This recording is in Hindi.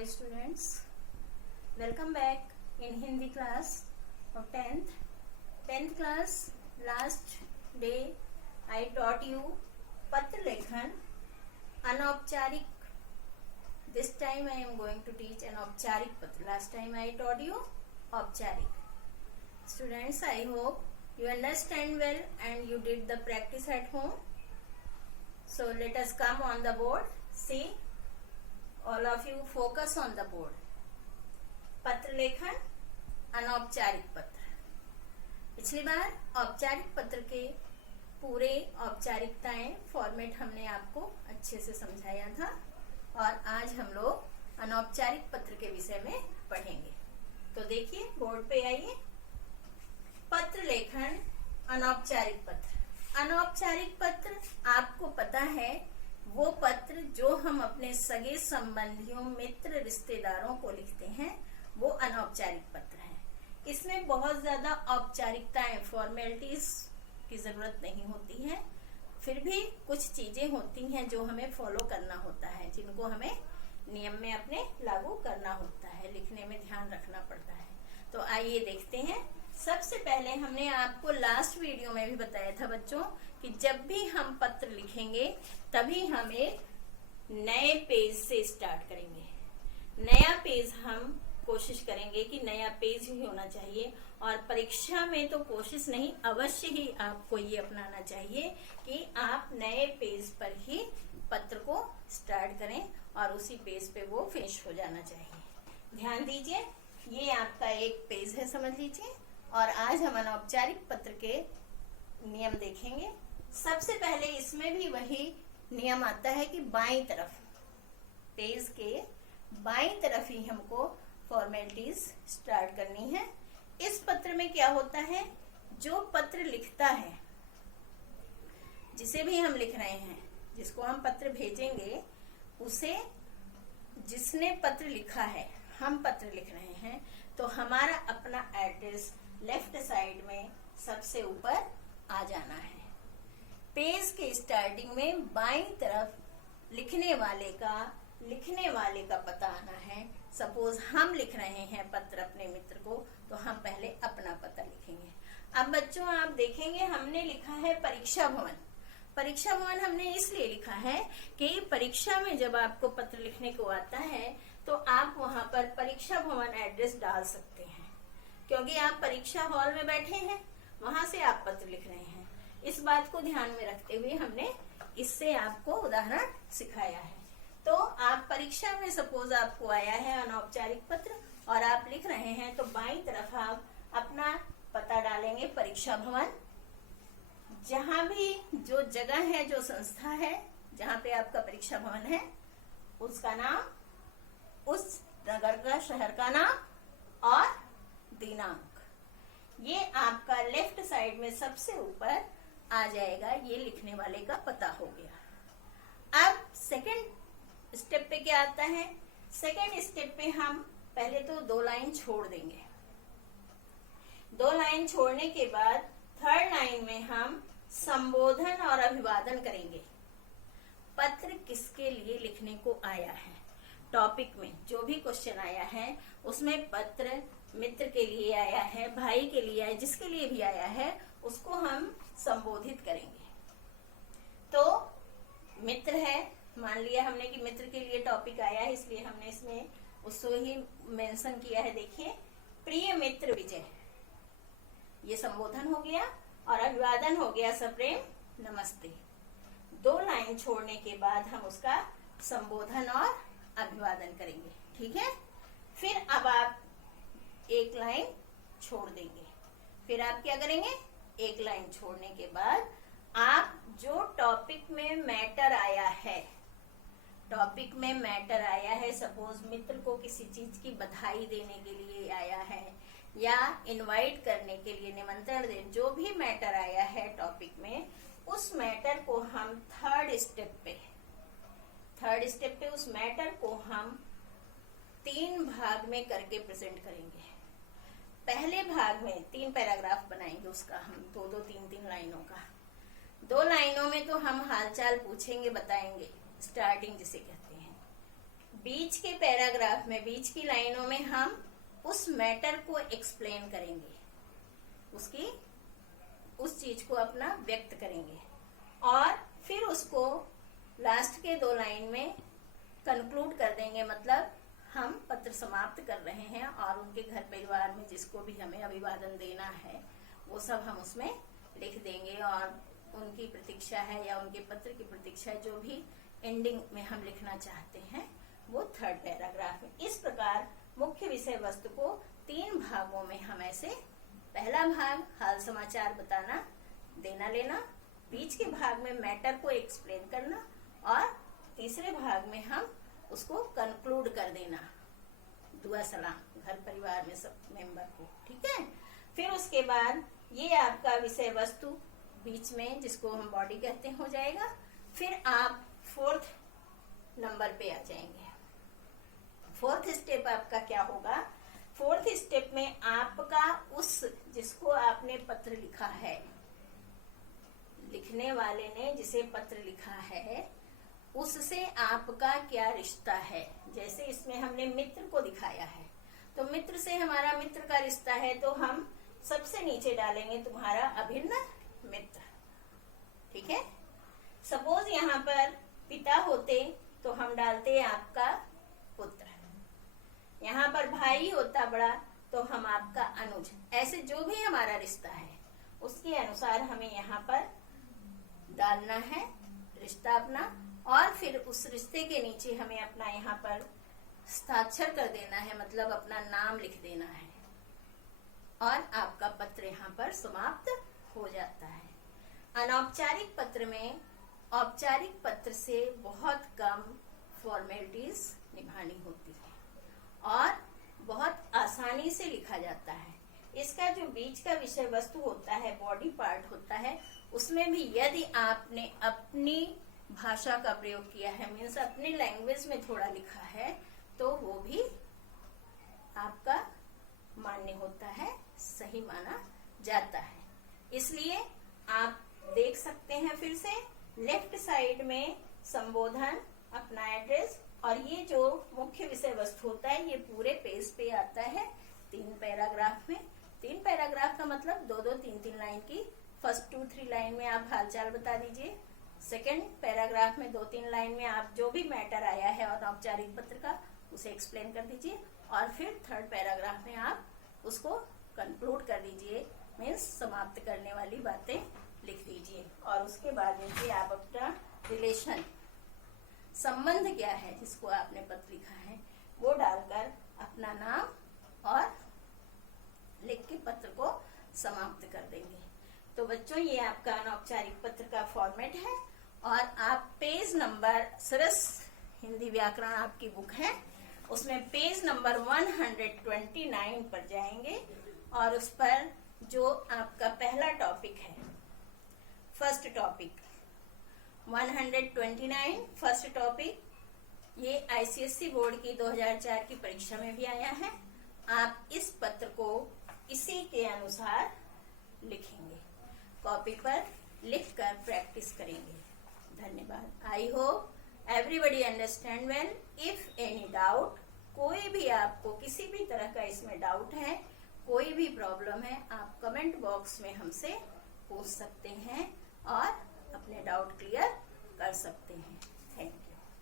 Hello students, welcome back in Hindi class of 10th class. Last day I taught you Patra Lekhan, Anopcharik. This time I am going to teach Anopcharik Patra. Last time I taught you Aupcharik. Students, I hope you understand well and you did the practice at home. So let us come on the board. See, all of you focus on the board. पत्र लेखन, अनौपचारिक पत्र. पिछली बार औपचारिक पत्र के पूरे औपचारिकताएं फॉर्मेट हमने आपको अच्छे से समझाया था और आज हम लोग अनौपचारिक पत्र के विषय में पढ़ेंगे. तो देखिए बोर्ड पे आइए. पत्र लेखन, अनौपचारिक पत्र. अनौपचारिक पत्र आपको पता है वो पत्र जो हम अपने सगे संबंधियों, मित्र, रिश्तेदारों को लिखते हैं वो अनौपचारिक पत्र है. इसमें बहुत ज्यादा औपचारिकताएं, फॉर्मेलिटीज की जरूरत नहीं होती है. फिर भी कुछ चीजें होती हैं जो हमें फॉलो करना होता है, जिनको हमें नियम में अपने लागू करना होता है, लिखने में ध्यान रखना पड़ता है. तो आइए देखते हैं. सबसे पहले हमने आपको लास्ट वीडियो में भी बताया था बच्चों कि जब भी हम पत्र लिखेंगे तभी हम एक नए पेज से स्टार्ट करेंगे. नया पेज हम कोशिश करेंगे कि नया पेज ही होना चाहिए और परीक्षा में तो कोशिश नहीं, अवश्य ही आपको ये अपनाना चाहिए कि आप नए पेज पर ही पत्र को स्टार्ट करें और उसी पेज पे वो फिनिश हो जाना चाहिए. ध्यान दीजिए, ये आपका एक पेज है समझ लीजिए और आज हम अनौपचारिक पत्र के नियम देखेंगे. सबसे पहले इसमें भी वही नियम आता है कि बाईं तरफ, पेज के बाईं तरफ ही हमको फॉर्मेलिटीज स्टार्ट करनी है. इस पत्र में क्या होता है, जो पत्र लिखता है, जिसे भी हम लिख रहे हैं, जिसको हम पत्र भेजेंगे, उसे, जिसने पत्र लिखा है, हम पत्र लिख रहे हैं तो हमारा अपना एड्रेस लेफ्ट साइड में सबसे ऊपर आ जाना है. पेज के स्टार्टिंग में बाईं तरफ लिखने वाले का पता आना है. सपोज हम लिख रहे हैं पत्र अपने मित्र को तो हम पहले अपना पता लिखेंगे. अब बच्चों आप देखेंगे हमने लिखा है परीक्षा भवन. परीक्षा भवन हमने इसलिए लिखा है कि परीक्षा में जब आपको पत्र लिखने को आता है तो आप वहां पर परीक्षा भवन एड्रेस डाल सकते हैं, क्योंकि आप परीक्षा हॉल में बैठे हैं, वहां से आप पत्र लिख रहे हैं. इस बात को ध्यान में रखते हुए हमने इससे आपको उदाहरण सिखाया है. तो आप परीक्षा में सपोज आपको आया है अनौपचारिक पत्र और आप लिख रहे हैं तो बाईं तरफ आप अपना पता डालेंगे परीक्षा भवन. जहां भी जो जगह है, जो संस्था है जहां पे आपका परीक्षा भवन है, उसका नाम, उस नगर का, शहर का नाम और दिनांक, ये आपका लेफ्ट साइड में सबसे ऊपर आ जाएगा. ये लिखने वाले का पता हो गया. अब सेकंड स्टेप पे क्या आता है, सेकंड स्टेप पे हम पहले तो 2 लाइन छोड़ देंगे. 2 लाइन छोड़ने के बाद थर्ड लाइन में हम संबोधन और अभिवादन करेंगे. पत्र किसके लिए लिखने को आया है, टॉपिक में जो भी क्वेश्चन आया है उसमें पत्र मित्र के लिए आया है, भाई के लिए आया, जिसके लिए भी आया है उसको हम संबोधित करेंगे. तो मित्र है, मान लिया हमने कि मित्र के लिए टॉपिक आया है, इसलिए हमने इसमें उसको ही मेंशन किया है. देखिए, प्रिय मित्र विजय, ये संबोधन हो गया और अभिवादन हो गया सप्रेम नमस्ते. 2 लाइन छोड़ने के बाद हम उसका संबोधन और अभिवादन करेंगे. ठीक है. फिर अब आप 1 लाइन छोड़ देंगे. फिर आप क्या करेंगे, 1 लाइन छोड़ने के बाद आप जो टॉपिक में मैटर आया है, टॉपिक में मैटर आया है, सपोज मित्र को किसी चीज की बधाई देने के लिए आया है या इनवाइट करने के लिए, निमंत्रण दे, जो भी मैटर आया है टॉपिक में, उस मैटर को हम थर्ड स्टेप पे उस मैटर को हम 3 भाग में करके प्रेजेंट करेंगे. पहले भाग में 3 पैराग्राफ बनाएंगे उसका, हम 2-2, 3-3 लाइनों का. 2 लाइनों में तो हम हालचाल पूछेंगे, बताएंगे, स्टार्टिंग जिसे कहते हैं. बीच के पैराग्राफ में, बीच की लाइनों में हम उस मैटर को एक्सप्लेन करेंगे, उस चीज को अपना व्यक्त करेंगे, और फिर उसको लास्ट के 2 लाइन में कंक्लूड कर देंगे। मतलब हम पत्र समाप्त कर रहे हैं और उनके घर परिवार में जिसको भी हमें अभिवादन देना है वो सब हम उसमें लिख देंगे, और उनकी प्रतीक्षा है या उनके पत्र की प्रतीक्षा, जो भी एंडिंग में हम लिखना चाहते हैं वो 3rd पैराग्राफ में। इस प्रकार मुख्य विषय वस्तु को 3 भागों में हम ऐसे, पहला भाग हाल समाचार बताना, देना लेना, बीच के भाग में मैटर को एक्सप्लेन करना, और तीसरे भाग में हम उसको कंक्लूड कर देना, दुआ सलाम घर परिवार में सब मेंबर को, ठीक है। फिर उसके बाद ये आपका विषय वस्तु बीच में, जिसको हम बॉडी कहते हैं, हो जाएगा। फिर आप 4th नंबर पे आ जाएंगे। 4th स्टेप आपका क्या होगा? 4th स्टेप में आपका उस, जिसको आपने पत्र लिखा है, लिखने वाले ने जिसे पत्र लिखा है, उससे आपका क्या रिश्ता है। जैसे इसमें हमने मित्र को दिखाया है, तो मित्र से हमारा मित्र का रिश्ता है, तो हम सबसे नीचे डालेंगे तुम्हारा अभिन्न मित्र, ठीक है। सपोज यहाँ पर पिता होते तो हम डालते आपका पुत्र, यहाँ पर भाई होता बड़ा तो हम आपका अनुज। ऐसे जो भी हमारा रिश्ता है उसके अनुसार हमें यहाँ पर डालना है रिश्ता अपना, और फिर उस रिश्ते के नीचे हमें अपना यहाँ पर हस्ताक्षर कर देना है, मतलब अपना नाम लिख देना है, और आपका पत्र यहाँ पर समाप्त हो जाता है। अनौपचारिक पत्र में औपचारिक पत्र से बहुत कम फॉर्मेलिटीज निभानी होती है और बहुत आसानी से लिखा जाता है। इसका जो बीच का विषय वस्तु होता है, बॉडी पार्ट होता है, उसमें भी यदि आपने अपनी भाषा का प्रयोग किया है, मीन्स अपनी लैंग्वेज में थोड़ा लिखा है, तो वो भी आपका मान्य होता है, सही माना जाता है। इसलिए आप देख सकते हैं फिर से, लेफ्ट साइड में संबोधन, अपना एड्रेस, और ये जो मुख्य विषय वस्तु होता है ये पूरे पेज पे आता है 3 पैराग्राफ में। 3 पैराग्राफ का मतलब 2-2, 3-3 लाइन की। फर्स्ट 2-3 लाइन में आप हालचाल बता दीजिए, सेकेंड पैराग्राफ में 2-3 लाइन में आप जो भी मैटर आया है और औपचारिक पत्र का उसे एक्सप्लेन कर दीजिए, और फिर 3rd पैराग्राफ में आप उसको कंक्लूड कर दीजिए, मीन्स समाप्त करने वाली बातें लिख दीजिए। और उसके बाद नीचे आप अपना रिलेशन, संबंध क्या है जिसको आपने पत्र लिखा है, वो डालकर अपना नाम और लिख के पत्र को समाप्त कर देंगे। तो बच्चों, ये आपका अनौपचारिक पत्र का फॉर्मेट है, और आप पेज नंबर, सरस हिंदी व्याकरण आपकी बुक है, उसमें पेज नंबर 129 पर जाएंगे, और उस पर जो आपका पहला टॉपिक है, फर्स्ट टॉपिक 129 फर्स्ट टॉपिक, ये आईसीएसई बोर्ड की 2004 की परीक्षा में भी आया है। आप इस पत्र को इसी के अनुसार लिखेंगे, कॉपी पर लिखकर प्रैक्टिस करेंगे। धन्यवाद। I hope everybody understand well. If any doubt, कोई भी आपको किसी भी तरह का इसमें डाउट है, कोई भी प्रॉब्लम है, आप कमेंट बॉक्स में हमसे पूछ सकते हैं और अपने डाउट क्लियर कर सकते हैं।